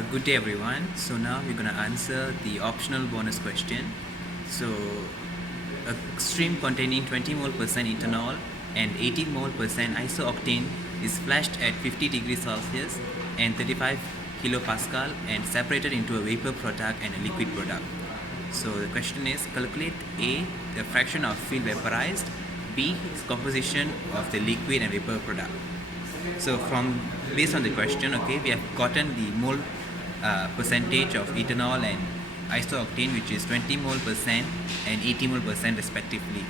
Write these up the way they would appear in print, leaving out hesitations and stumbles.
Good day, everyone. So now we're going to answer the optional bonus question. So, a stream containing 20 mole percent ethanol and 18 mole percent isooctane is flashed at 50 degrees Celsius and 35 kilopascal and separated into a vapor product and a liquid product. So the question is, calculate A, the fraction of fuel vaporized, B, its composition of the liquid and vapor product. So based on the question, okay, we have gotten the mole percentage of ethanol and isooctane, which is 20 mole percent and 80 mole percent respectively,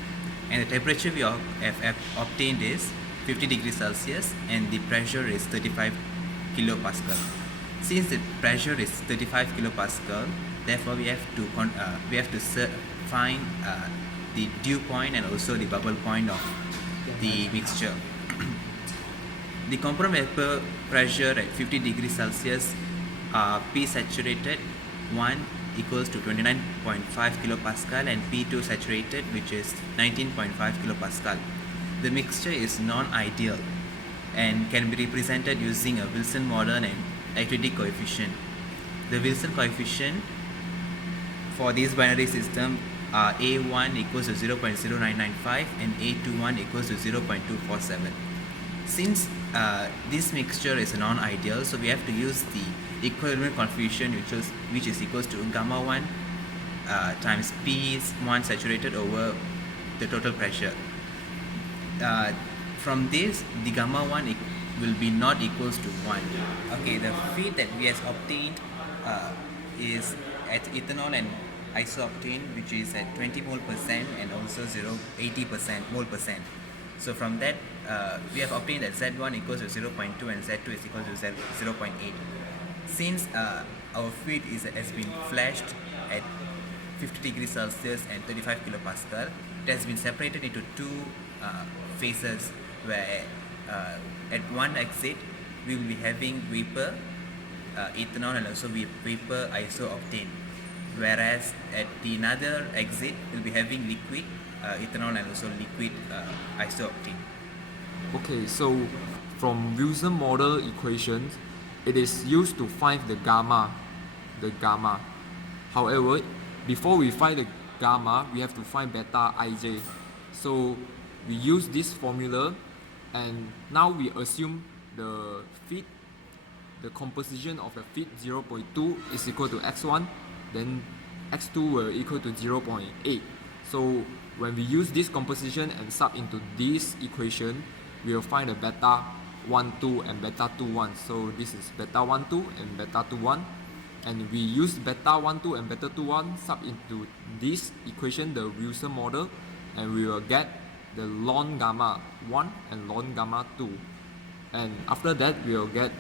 and the temperature we have obtained is 50 degrees Celsius and the pressure is 35 kilopascal. Since the pressure is 35 kilopascal, therefore we have to find the dew point and also the bubble point of the mixture. The component vapor pressure at 50 degrees Celsius P saturated 1 equals to 29.5 kilopascal and P2 saturated, which is 19.5 kilopascal. The mixture is non-ideal and can be represented using a Wilson model and activitic coefficient. The Wilson coefficient for this binary system are A1 equals to 0.0995 and A21 equals to 0.247. Since this mixture is non-ideal, so we have to use the equilibrium coefficient, which is equals to gamma 1 times P1 saturated over the total pressure. From this, the gamma 1 will be not equals to 1. Okay, the feed that we have obtained is at ethanol and isooctane, which is at 20 mole percent and also 80% mole percent. So from that, we have obtained that Z1 equals to 0.2 and Z2 is equal to 0.8. Since our feed has been flashed at 50 degrees Celsius and 35 kilopascal, it has been separated into two phases, where at one exit we will be having vapor ethanol and also vapor isooctane, whereas at the another exit we'll be having liquid ethanol and also liquid isooctane. Okay, so from Wilson model equations, it is used to find the gamma. However, before we find the gamma, we have to find beta ij. So we use this formula, and now we assume the composition of the feed 0.2 is equal to x1, then x2 will equal to 0.8. So when we use this composition and sub into this equation, we will find the beta 1, 2 and beta 2, 1. So this is beta 1, 2 and beta 2, 1. And we use beta 1, 2 and beta 2, 1 sub into this equation, the Wilson model, and we will get the ln gamma 1 and ln gamma 2. And after that, we will get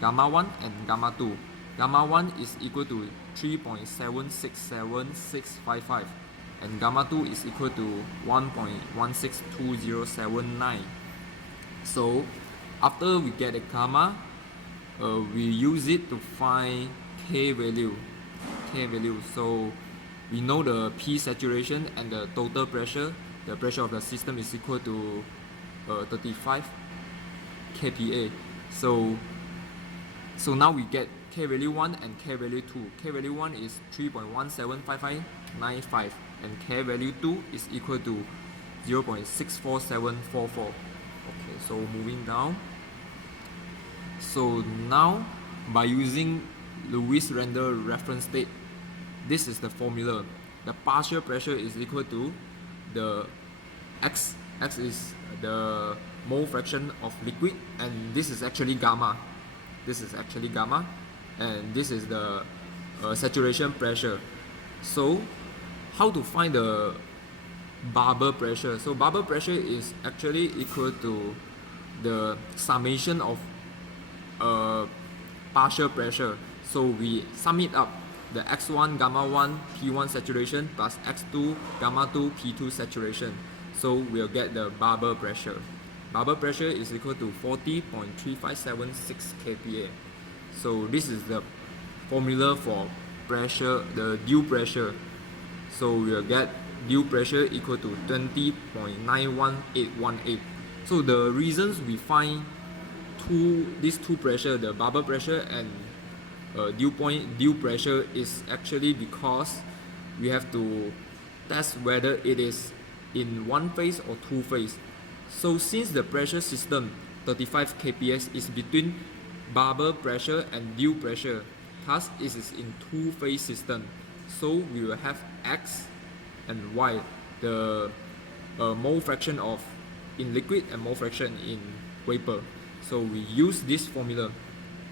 gamma 1 and gamma 2. Gamma 1 is equal to 3.767655 and gamma 2 is equal to 1.162079. So after we get a gamma, we use it to find K value. So we know the P saturation and the total pressure. The pressure of the system is equal to 35 kPa. So now we get K value 1 and K value 2. K value 1 is 3.175595 and K value 2 is equal to 0.64744. Okay, so moving down. So now, by using Lewis Randall reference state, this is the formula. The partial pressure is equal to the X is the mole fraction of liquid, and this is actually gamma. And this is the saturation pressure. So how to find the bubble pressure? So bubble pressure is actually equal to the summation of partial pressure. So we sum it up, the x1 gamma 1 P1 saturation plus x2 gamma 2 P2 saturation. So we'll get the bubble pressure. Bubble pressure is equal to 40.3576 kPa. So this is the formula for pressure, the dew pressure. So we'll get dew pressure equal to 20.91818. So the reasons we find these two pressure, the bubble pressure and dew pressure is actually because we have to test whether it is in one phase or two phase. So since the pressure system 35 kps is between bubble pressure and dew pressure, thus it is in two phase system. So we will have X and Y, the mole fraction of in liquid and mole fraction in vapor. So we use this formula,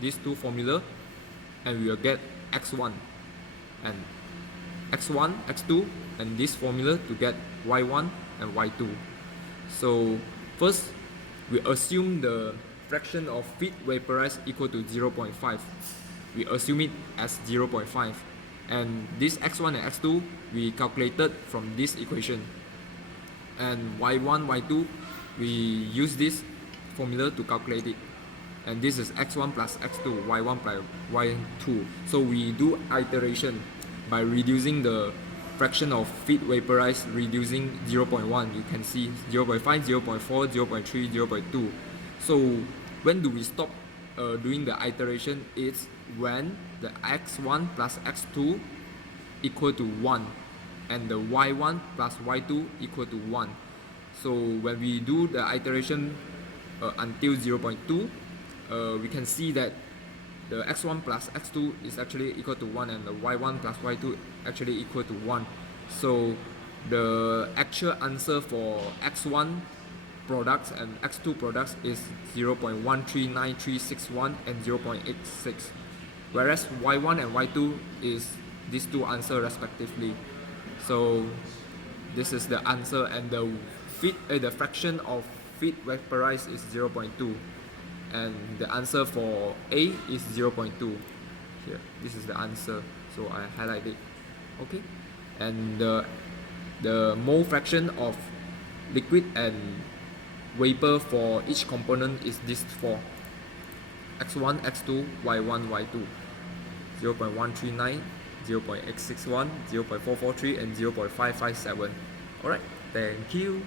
these two formula, and we will get X1 and X1, X2, and this formula to get Y1 and Y2. So first, we assume the fraction of feed vaporized equal to 0.5. We assume it as 0.5. And this X1 and X2, we calculated from this equation. And Y1, Y2, we use this formula to calculate it. And this is X1 plus X2, Y1 plus Y2. So we do iteration by reducing the fraction of feed vaporized, reducing 0.1. You can see 0.5, 0.4, 0.3, 0.2. So when do we stop doing the iteration? It's when the X1 plus X2 equal to 1 and the Y1 plus Y2 equal to 1. So when we do the iteration until 0.2, we can see that the X1 plus X2 is actually equal to 1 and the Y1 plus Y2 actually equal to 1. So the actual answer for X1 products and X2 products is 0.139361 and 0.86, whereas Y1 and Y2 is these two answers respectively. So this is the answer, and the fraction of feed vaporized is 0.2, and the answer for A is 0.2. Here, this is the answer, so I highlight it. Okay, and the mole fraction of liquid and vapor for each component is these four: X1, X2, Y1, Y2. 0.139, 0.861, 0.443, and 0.557. Alright, thank you.